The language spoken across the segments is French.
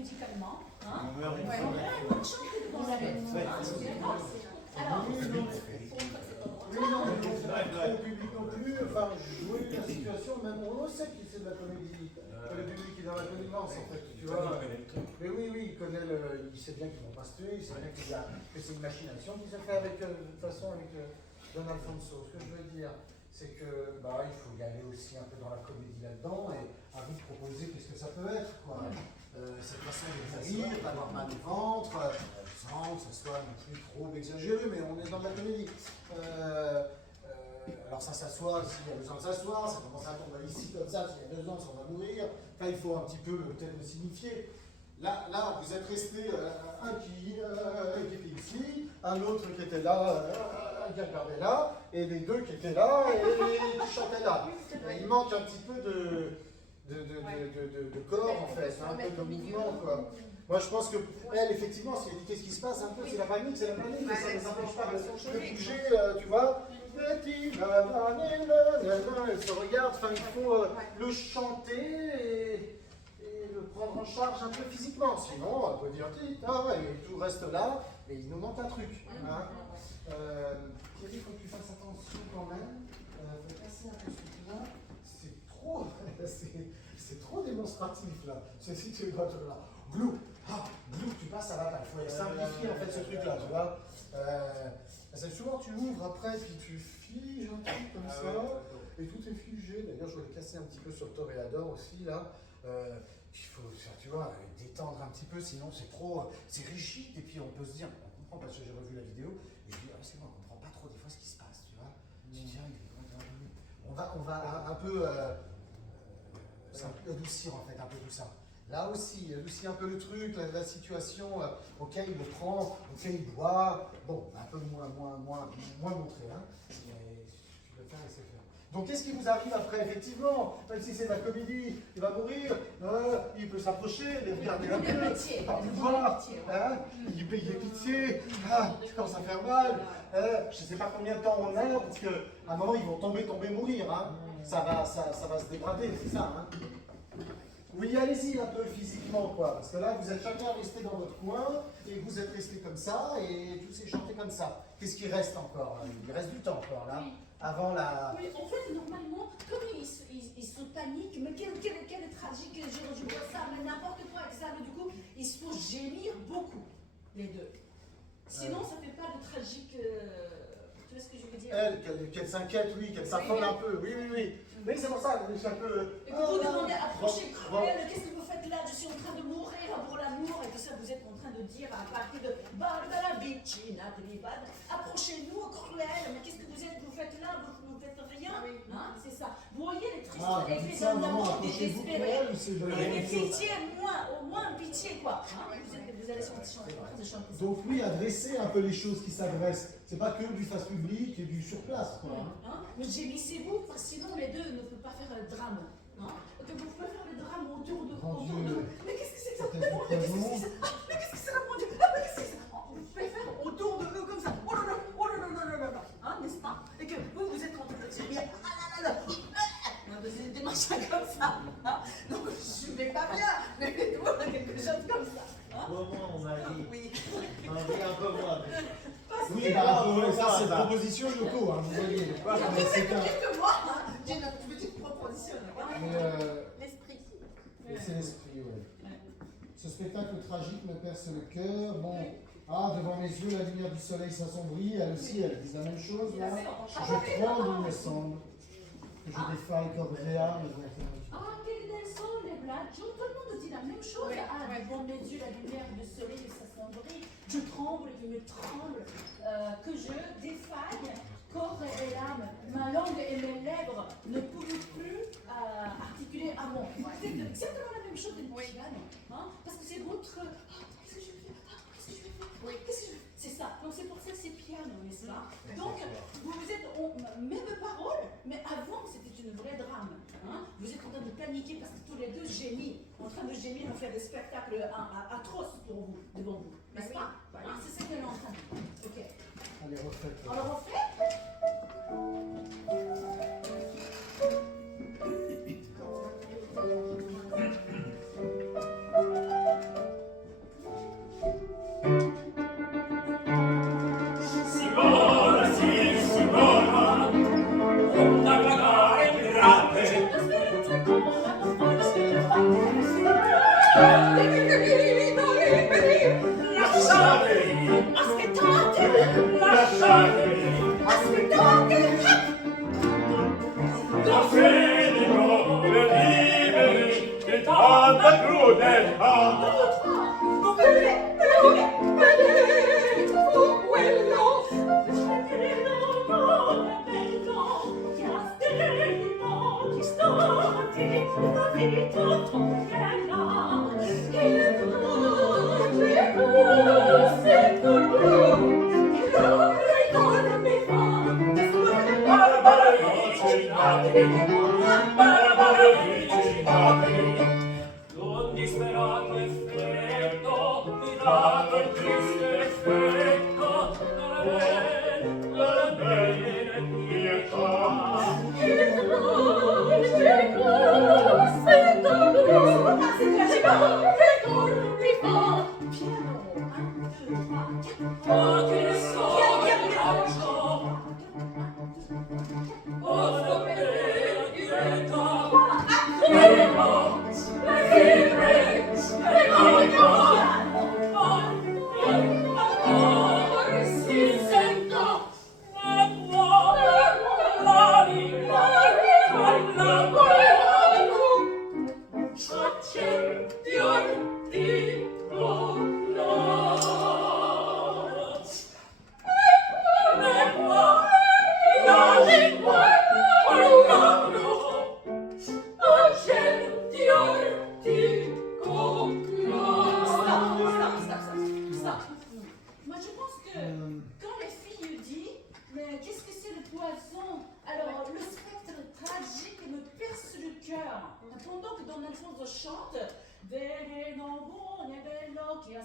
musicalement. Hein? On va réellement chanter devant la bête. Alors, oui, non, mais on pas trop au public non plus, enfin, jouer la situation, même on sait que c'est de la comédie, que le public est dans la connivence en fait, tu vois. Mais oui, il connaît il sait bien qu'ils vont pas se tuer, il sait bien que c'est une machination qui se fait avec, de toute façon, avec Don Alfonso. Ce que je veux dire, c'est que, il faut y aller aussi un peu dans la comédie là-dedans, et à vous de proposer qu'est-ce que ça peut être, quoi. Cette façon de rire, d'avoir mal au ventre, sans que ce soit non plus trop exagéré, mais on est dans de la comédie. Alors ça s'assoit s'il y a besoin de s'asseoir, ça commence à tomber ici comme ça, s'il y a besoin, on va mourir. Enfin, il faut un petit peu peut-être le signifier. Là, vous êtes resté un qui était ici, un autre qui était là, qui regardait là, et les deux qui étaient là et qui chantaient là. Il manque un petit peu de corps en fait, un peu de mouvement quoi. Moi je pense que elle effectivement si elle dit qu'est-ce qui se passe un peu c'est la panique, mais ça ne les empêche pas de bouger, tu vois. Elle se regarde, enfin il faut le chanter et le prendre en charge un peu physiquement, sinon on peut dire tout reste là, mais il nous manque un truc. Hein. Thierry, il faut que tu fasses attention quand même, faut casser un peu ce truc-là. C'est trop démonstratif là. Si tu vois, là, glou, tu passes à la balle. Il faut simplifier en fait ce truc là, tu vois. Souvent tu ouvres après, puis tu figes un truc comme ça, et tout est figé. D'ailleurs, je voulais casser un petit peu sur le Toréador aussi là. Il faut, tu vois, détendre un petit peu, sinon c'est rigide, et puis on peut se dire, on comprend parce que j'ai revu la vidéo, et je dis, c'est bon, on comprend pas trop des fois ce qui se passe, tu vois. Tu dis, on va un peu adoucir en fait un peu tout ça. Là aussi, adoucir un peu le truc, la situation, ok, il le prend, ok, il boit, bon, un peu moins montré, hein, mais tu peux faire laisser faire. Donc qu'est-ce qui vous arrive après? Effectivement, même si c'est de la comédie, il va mourir, il peut s'approcher, les regarder un peu, voir, il paye pitié, tu commences à faire mal, je ne sais pas combien de temps on a, parce qu'à un moment ils vont tomber, mourir, hein. Ça va se dégrader, c'est ça, hein. Oui, allez-y un peu physiquement, quoi, parce que là, vous êtes chacun resté dans votre coin, et vous êtes resté comme ça, et tous ces chantés comme ça. Qu'est-ce qui reste encore? Il reste du temps encore, là, avant la... Oui, en fait, normalement, comme ils se paniquent, mais quel tragique, je vois ça, mais n'importe quoi avec ça, mais du coup, il faut gémir beaucoup, les deux. Sinon, ça ne fait pas de tragique... tu vois ce que je veux dire? Qu'elle s'inquiète, oui, qu'elle s'affole un peu, oui. Oui, c'est pour ça, c'est un peu... Et vous vous demandez, approchez, cruel, qu'est-ce que vous faites là? Je suis en train de mourir pour l'amour, et tout ça, vous êtes en train de dire à partir de Barbara Vicina, approchez-nous, cruel, mais qu'est-ce que vous êtes? Vous faites là, vous ne faites rien, hein? C'est ça. Vous voyez les tristes effets d'un amour désespéré. Et pitié, au moins pitié, quoi. Hein? Vous allez chanter, en train de chanter. Donc oui, adresser un peu les choses qui s'adressent. C'est pas que du face public et du sur place, quoi. Hein? Mais gémissez-vous, parce que sinon les deux ne peuvent pas faire le drame. Hein? Que vous pouvez faire le drame autour de vous. Mais qu'est-ce que c'est que ça? Mais qu'est-ce que c'est ça, mon Dieu? Mais qu'est-ce que c'est ça? Vous pouvez faire autour de eux comme ça. Oh là là, hein, n'est-ce pas? Et que vous êtes en train de gémir. Des machins comme ça. Hein? Donc je ne vais pas bien, mais faites-moi quelque chose comme ça. Hein? Comment on a dit? Oui. On a dit un peu moins. Oui, ça c'est une proposition Yoko, hein, vous voyez. C'est que moi, j'ai une petite proposition. L'esprit. C'est l'esprit, oui. Ce spectacle tragique me perce le cœur. Bon, devant mes yeux, la lumière du soleil s'assombrit. Elle aussi, elle dit la même chose, là. Je tremble, il me semble. Que je défaille Corvéa, mais bon, Quel bel sol, les blagues. Tout le monde dit la même chose. Devant mes yeux, la lumière du soleil s'assombrit. Je tremble, il me tremble. Que je défaille corps et âme. Ma langue et mes lèvres ne pouvaient plus articuler un mot. C'est exactement la même chose que le piano. Hein? Parce que c'est votre... Qu'est-ce que je vais faire? Qu'est-ce que je vais faire? Qu'est-ce que je vais faire? C'est ça. Donc c'est pour ça que c'est piano, n'est-ce pas? Donc vous êtes même paroles, mais avant c'était une vraie drame. Hein? Vous êtes en train de paniquer parce que tous les deux gémissent, en train de gémir, on fait des spectacles atroces pour vous, devant vous, n'est-ce pas? Hein? C'est ce qu'elle est en train de dire. Ok. allez, refaites. On le refait? L'un disperato effetto mi dato il triste effetto la bene pietà. Ma che so che faccio? Ho sapere diretto Moi, je pense que quand les filles disent mais qu'est-ce que c'est le poison? Alors, le spectre tragique me perce le cœur. Pendant que Don Alfonso chante Veleno buone bello chi ha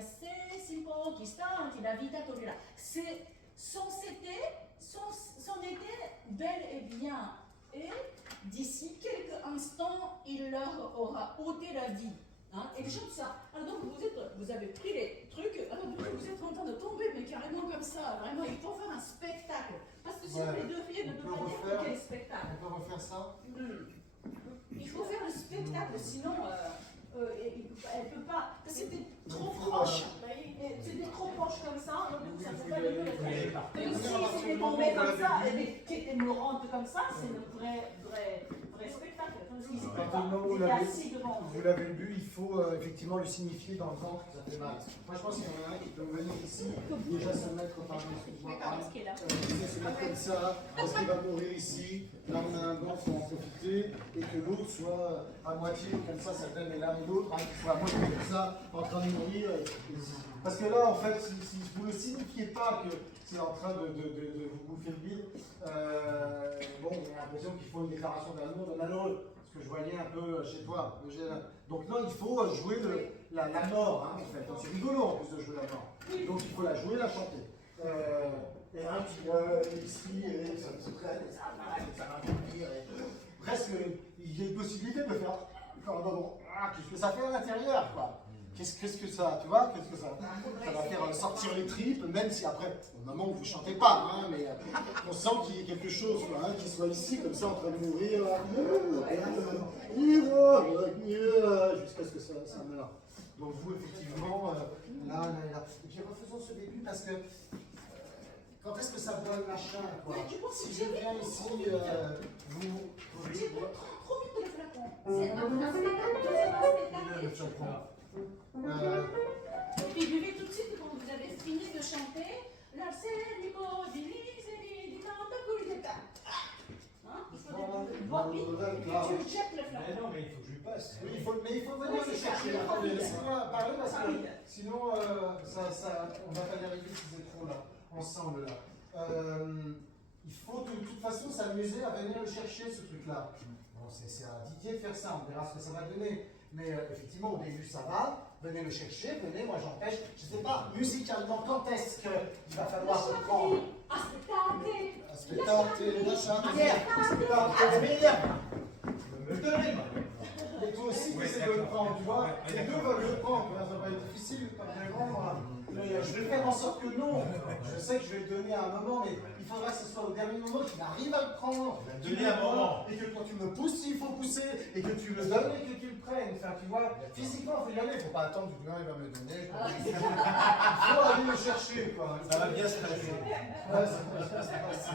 simpo chi stanti la vita toglierà. C'est son été bel et bien. Et d'ici quelques instants, il leur aura ôté la vie. Hein, et ils chantent ça. Alors donc vous avez pris les trucs, alors du coup vous êtes en train de tomber, mais carrément comme ça. Vraiment, il faut faire un spectacle. Parce que sinon les deux filles ne peuvent pas dire quel spectacle. On peut refaire ça? Il faut faire le spectacle, sinon elle peut pas. Parce que c'était trop proche. C'était trop proche comme ça, donc du coup ça ne peut pas donner le truc. Et si c'était tombé comme ça, et qui était mourante comme ça, c'est le vrai spectacle. Vous l'avez vu, il faut effectivement le signifier dans le ventre que ça fait mal. Moi je pense qu'il y en a un qui peut venir ici, déjà se mettre par se mettre comme ça, parce qu'il va mourir ici. Là on a un banc, il faut en profiter, et que l'autre soit à moitié, comme ça donne l'un et l'autre, qu'il soit à moitié comme ça, en train de mourir. Parce que là en fait, si vous ne signifiez pas que c'est en train de vous bouffer le bide, bon, on a l'impression qu'il faut une déclaration d'amour de malheureux. Ce que je voyais un peu chez toi, Eugène. Donc non, il faut jouer la mort, hein, en fait. C'est rigolo en plus de jouer la mort. Donc il faut la jouer, la chanter. Et un qui ici, et ça se traîne, et ça va venir. Presque, il y a une possibilité de faire. Qu'est-ce que ça fait à l'intérieur, quoi? Qu'est-ce que ça, tu vois, qu'est-ce que ça va faire sortir les tripes, même si après, au moment où vous ne chantez pas, hein, mais on sent qu'il y ait quelque chose, quoi, hein, qui soit ici, comme ça, en train de mourir, jusqu'à ce que ça meure. Donc vous, effectivement, là. Et puis refaisons ce début, parce que, quand est-ce que ça donne machin, quoi? Si je viens ici, vous... J'ai trop vite le flacon. C'est un spectacle. Et puis buvez tout de suite quand vous avez fini de chanter la Serimo di Liseri di Tanta Curità. Il faut boire vite et puis tu jettes le flacon. Mais non, mais il faut que je lui passe. Oui, il faut venir le chercher. Laissez-moi parler parce que sinon on va pas y arriver si c'est trop là, ensemble là. Il faut de toute façon s'amuser à venir le chercher ce truc-là. Bon, c'est à Didier de faire ça, on verra ce que ça va donner. Mais effectivement, au début, ça va. Venez le chercher, venez, moi j'empêche. Je ne sais pas, musicalement, quand est-ce qu'il va falloir reprendre? Et toi aussi, tu essaies de le prendre, tu vois. Les deux veulent le prendre, ça va être difficile, pas bien grand. Mais je vais faire en sorte que non. Je sais que je vais le donner à un moment, mais il faudra que ce soit au dernier moment qu'il arrive à le prendre. Donner à un moment. Et que quand tu me pousses, s'il faut pousser, et que tu le donnes et que tu le prennes. Enfin, tu vois, physiquement, il faut y aller. Il ne faut pas attendre que il va me le donner. Il faut aller le chercher, quoi. Ça va bien se passer. Ouais, ça va bien se passer.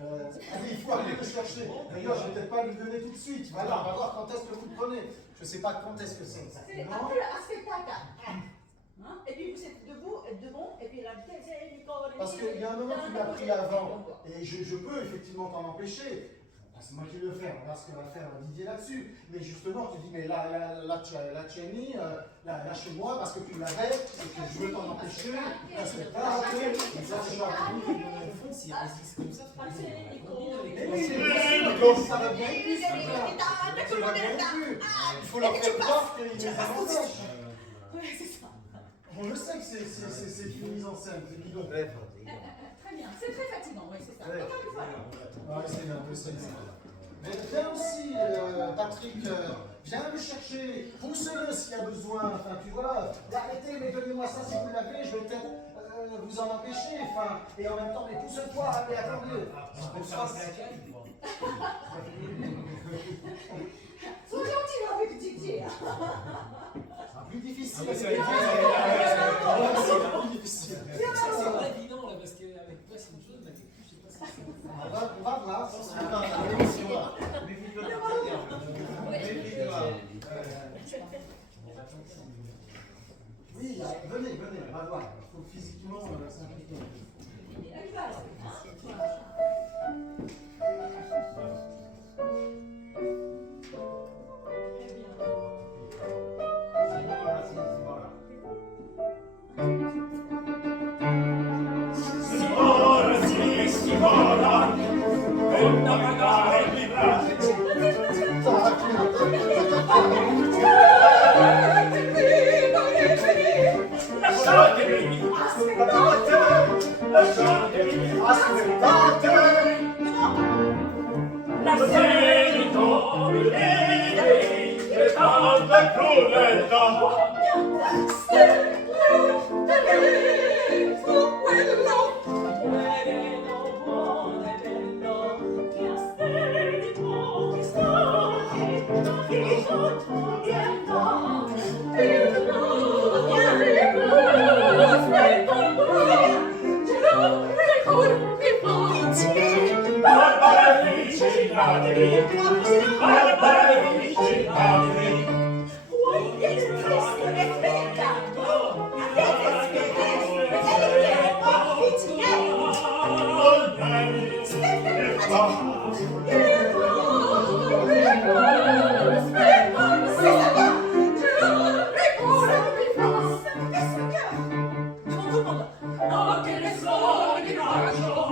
Allez, il faut aller le chercher. D'ailleurs, je ne vais peut-être pas lui donner tout de suite. Voilà, on va voir quand est-ce que vous le prenez. Je ne sais pas quand est-ce que c'est C'est exactement. un peu un spectacle. Hein? Et puis vous êtes debout, devant, et puis la vitesse est Parce qu'il y a un moment qui m'a pris avant. Et je peux effectivement t'en empêcher. C'est moi qui vais le faire, on va voir ce que va faire Didier là-dessus. Mais justement, tu dis, mais là tu as mis, là chez moi, parce que tu l'avais, et que je veux t'en empêcher, un spectacle, et ça c'est pas Au fond, s'il résiste comme ça, mais oui, ça va bien plus, ça va bien plus. Il faut leur faire croire qu'il les avantages. Oui, c'est ça. On le sait que c'est une mise en scène, c'est bidon. Très bien, c'est très fatigant, oui, c'est ça. Ouais. Voilà. Ouais, c'est un peu ça. Mais viens aussi, Patrick, viens le chercher, poussez-le s'il y a besoin, enfin tu vois, arrêtez, mais donnez-moi ça si vous l'avez, je vais peut-être vous en empêcher, enfin, et en même temps, mais pousse-toi, mais attendez, on sera... Sois gentil avec Didier. C'est plus difficile, Ah, c'est c'est plus difficile. c'est pas évident là, parce qu'avec toi, c'est une chose, mais avec lui, je sais pas si c'est ça. On va voir, ça sera pas oui, venez, on va voir. Il faut physiquement s'impliquer. Elle va, hein? Très bien. Simona, sì, Simona, con da pagare mi piace. Lasciatemi, lasciatemi, la sento lei, che tanta crudeltà. Barbara vicinatevi, Barbara vicinatevi. No, che ne so di raggio,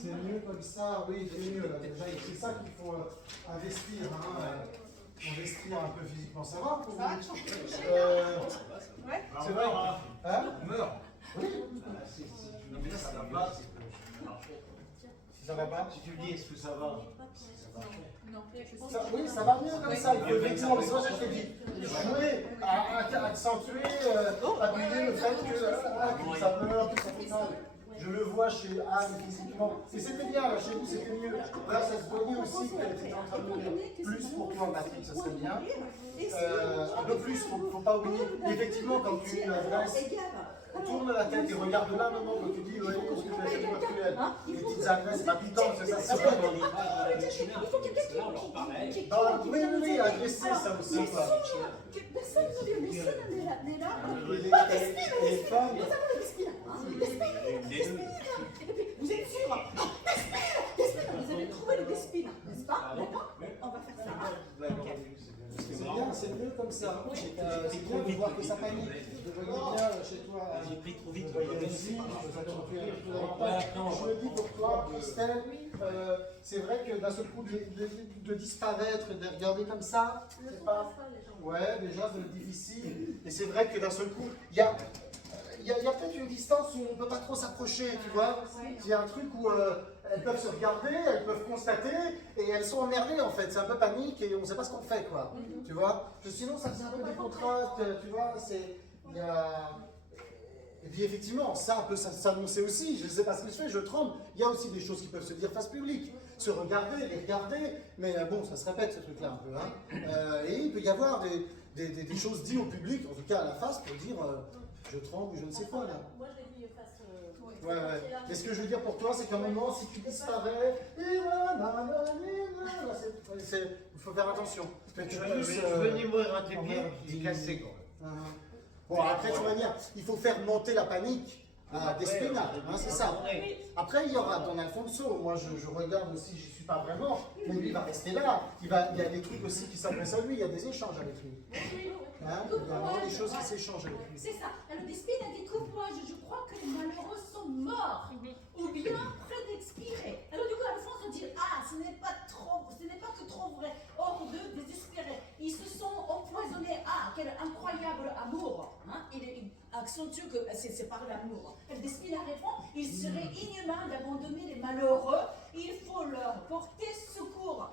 C'est mieux comme ça, oui, c'est mieux. C'est ça qu'il faut investir, investir un peu physiquement. Ça va pour vous? C'est vrai. Hein? On meurt. Oui. Non, mais là, ça va pas. Si ça va pas? Si tu me dis, est-ce que ça va? Oui, ça va mieux comme ça. Il faut effectivement, mais c'est pour ça que je t'ai dit, jouer, accentuer, appuyer le fait que ça meurt, que ça fait mal. Je le vois chez Anne physiquement. Et c'était bien, là, chez vous, c'était mieux. Là, ça se voyait aussi qu'elle était en train de mourir. Plus pour toi, Patrick, ça serait bien. Un peu plus, faut pas oublier. Et effectivement, quand tu adresses, tourne la tête et regarde là un moment quand tu dis, ouais, est-ce que tu as fait de cruel? Les petites agresses palpitantes, c'est ça. Il faut quelqu'un qui leur parlait. Oui, agresser, ça aussi. Personne ne vient, personne n'est là. Les femmes. Vous êtes sûr? Despina, vous avez trouvé le Despina, n'est-ce pas? D'accord? On va faire ça. C'est bien, c'est mieux comme comme ça. Oui. C'est bien de voir que ça panique. Je voyais bien chez toi. J'ai pris trop vite. Je voyais ici, je le dis pour toi, Christelle, c'est vrai que d'un seul coup de disparaître, de regarder comme ça, c'est pas. Ouais, déjà c'est difficile. Et c'est vrai que d'un seul coup, il y a peut-être une distance où on ne peut pas trop s'approcher, tu vois. Il y a un truc où elles peuvent se regarder, elles peuvent constater, et elles sont emmerdées en fait. C'est un peu panique et on ne sait pas ce qu'on fait, quoi. Tu vois. Sinon, ça faisait un peu des contrastes, tu vois. Et puis effectivement, ça peut s'annoncer aussi. Je ne sais pas ce que je fais, je tremble. Il y a aussi des choses qui peuvent se dire face publique. Se regarder, les regarder, mais bon, ça se répète ce truc-là un peu. Hein. Et il peut y avoir des choses dites au public, en tout cas à la face, pour dire je tremble ou je ne sais quoi là. Moi, je l'ai dit face. Ouais. Mais ce que je veux dire pour toi, c'est qu'à un moment, si tu disparais, il faut faire attention. Venez mourir à tes pieds, il est cassé quand même. Bon, après, tu vas dire, il faut faire monter la panique à Despina, hein, c'est ça. Après, il y aura Don Alfonso. Moi, je regarde aussi, j'y suis pas vraiment, mais lui, il va rester là. Il y a des trucs aussi qui s'adressent à lui, il y a des échanges avec lui. Hein, il y a vraiment des choses qui s'échangent avec lui. C'est ça. Alors, Despina dit coupe-moi, je crois que les malheureux sont morts ou bien près d'expirer. Alors, du coup, Alphonse dit ce n'est pas que trop vrai. Hors d'eux, désespérés. Ils se sont empoisonnés. Quel incroyable amour. Hein? Il accentue que c'est par l'amour. Despina répond il serait inhumain d'abandonner les malheureux. Il faut leur porter secours.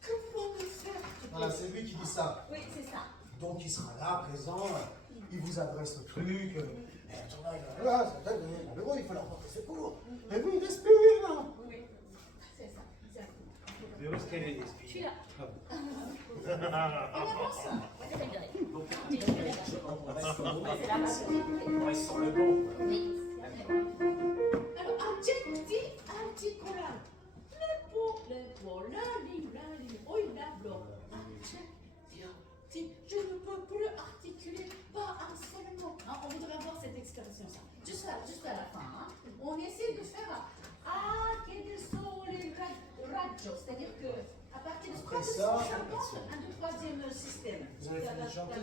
Que pouvons-nous faire? Voilà, c'est lui qui dit ça. Oui, c'est ça. Donc il sera là, présent, il vous adresse le truc. Voilà, c'est malheureux, il faut leur porter secours. Mais oui, Despina. Oui, c'est ça. Mais où est-ce qu'elle est, Je suis là. On avance. On reste sur le banc. Alors, adjectif articulat. Je ne peux plus articuler pas un seul mot. Hein, on voudrait avoir cette expression, ça. Juste à la fin. Hein. On essaie de faire quels sont les radios. C'est-à-dire que à partir de 350, un de troisième système. Vous avez fini de chanter.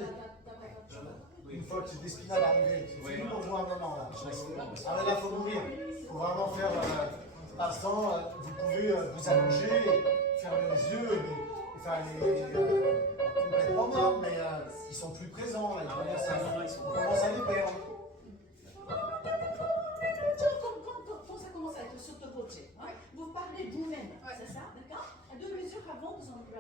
Une fois que Despina va arriver, c'est fini pour jouer un moment là. Ah mais là, il faut mourir. Il faut vraiment faire instant. Vous pouvez vous allonger, fermer les yeux, complètement morts, mais ils sont plus présents. Là, on commence à les perdre. Quand ça commence à être sotto-voce, hein, vous parlez vous-même, c'est ça, d'accord? À 2 mesures avant, vous en pouvez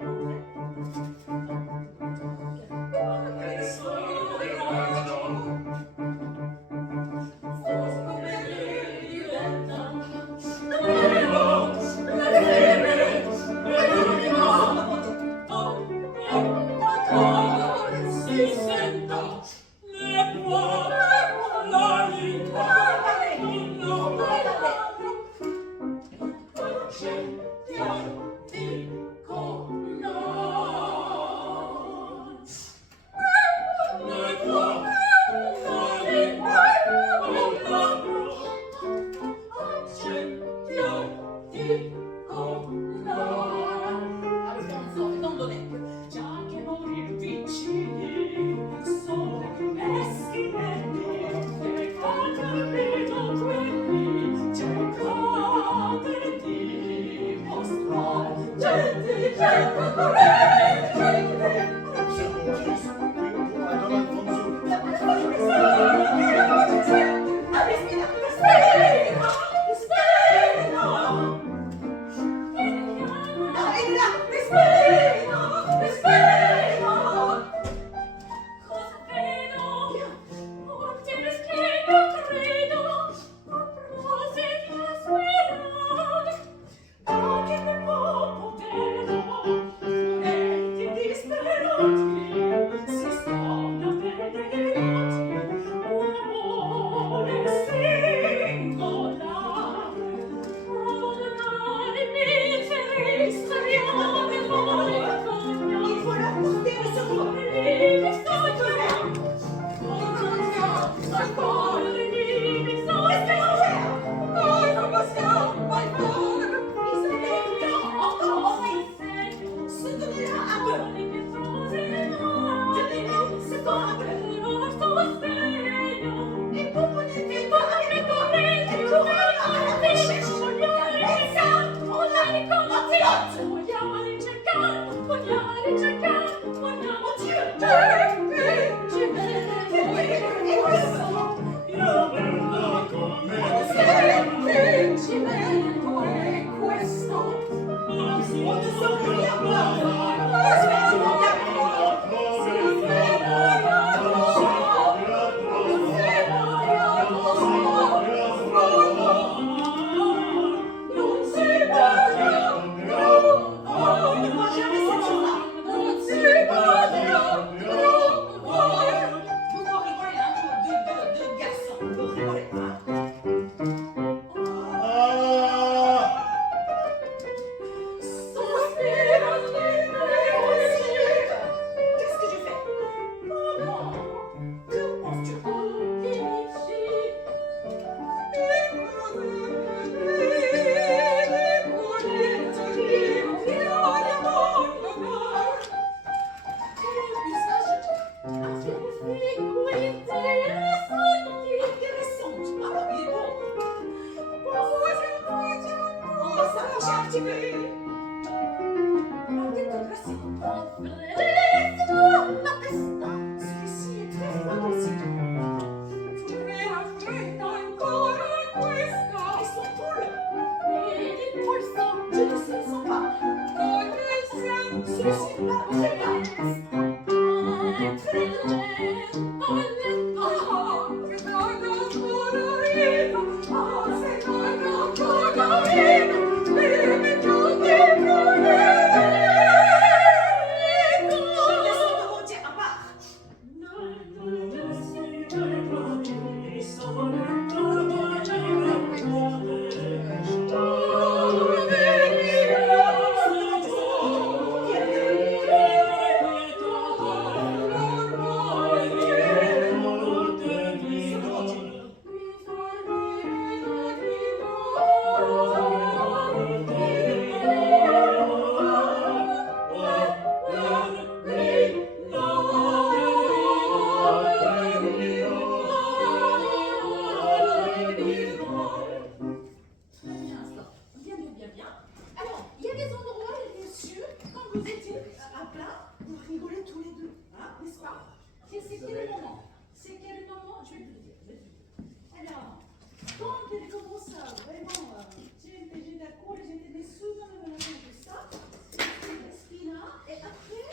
Nostra Celui-ci est très fort aussi. Et son poule. Et les poules sont, je ne sais, sont pas. Celui-ci va très bien. Je descends de mon dieu à part. Très bien, ça. Bien, bien, bien, bien. Alors, il y a des endroits, les messieurs, quand vous étiez à plat, vous rigolez tous les deux, hein, n'est-ce pas? C'est quel moment? C'est quel moment? Je vais te le dire. Alors, quand elle commence à vraiment, j'étais d'accord, j'étais déçue, tout ça, Spina, et après,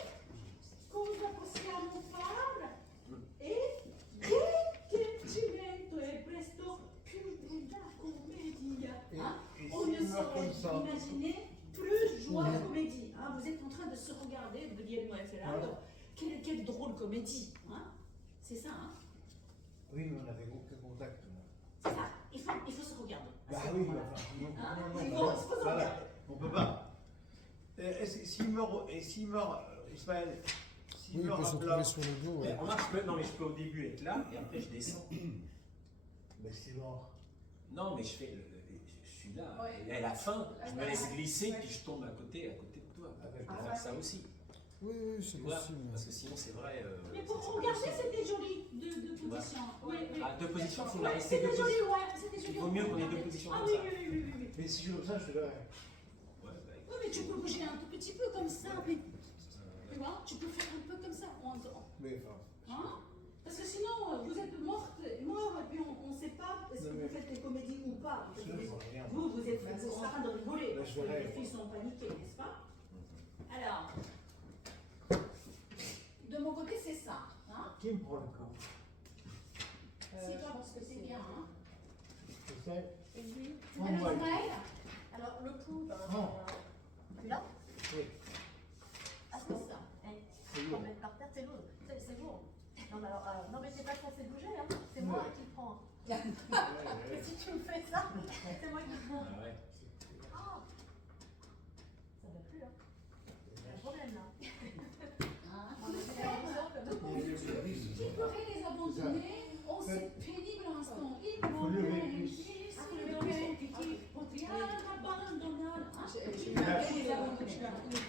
cosa possiamo fare? E che cimento è presto più della commedia. Hein? On ne saurait imaginer plus joie de comédie. Hein? Vous êtes en train de se regarder, vous dites moi Ferrando, quelle drôle comédie. Hein? C'est ça, hein? Oui, mais on n'avait aucun contact. C'est ça. Il faut se regarder. Bah À ce oui, mais moment-là. enfin, non, Hein? non, Il non, faut non, se voilà, regarder. on peut pas. S'il meurt, Ismaël, s'il Oui, il meurt peut se à plat, retrouver sur le dos. Mais remarque, je peux au début être là et après je descends. ben c'est mort. Non, mais je suis là. Ouais. Et à la fin, je me laisse glisser puis je tombe à côté de toi. Je peux faire ça aussi. Oui, oui, c'est Tu vois, possible. parce que sinon c'est vrai. Mais pour c'est regarder, possible. c'était joli, deux positions. Oui, oui. À deux positions, il faut la Ouais, rester deux c'était joli, positions. ouais, c'était joli. Il vaut mieux qu'on ait deux positions Ah comme oui, ça. oui, oui, oui, oui. Mais si je fais comme ça, je fais là. Ouais, bah, Oui, mais tu peux bouger un tout petit peu comme ça, mais tu vois, tu peux faire un peu comme ça. Mais enfin, Hein? Parce que sinon, vous êtes mort, et puis on ne sait pas est-ce que vous faites des comédies ou pas. je ne vois rien. Vous êtes en train de rigoler, Mais parce je que rêve. les filles sont paniquées, n'est-ce pas? Alors, de mon côté, c'est ça. Hein? Qui me prend le coup? Si toi, parce que c'est bien. Hein? Je sais. Alors, ouais. Ismaël, Alors le coup, Non. là, Oui. ah, c'est ça. C'est Pour lourd. mettre par terre, c'est lourd. C'est lourd. Non, mais alors, non, mais t'es pas censé bouger, hein. C'est moi Ouais. qui le prends. Ouais, Et si tu me fais ça, c'est moi qui le prends. Ah ouais. Ah, ça va plus, hein. Il y a un problème là. Hein? On a fait la sorte comme Qui pourrait les abandonner? Oh, c'est pénible à l'instant. Il Faut le vérifier. qui pourrait les abandonner? Hein? Qui pourrait les abandonner?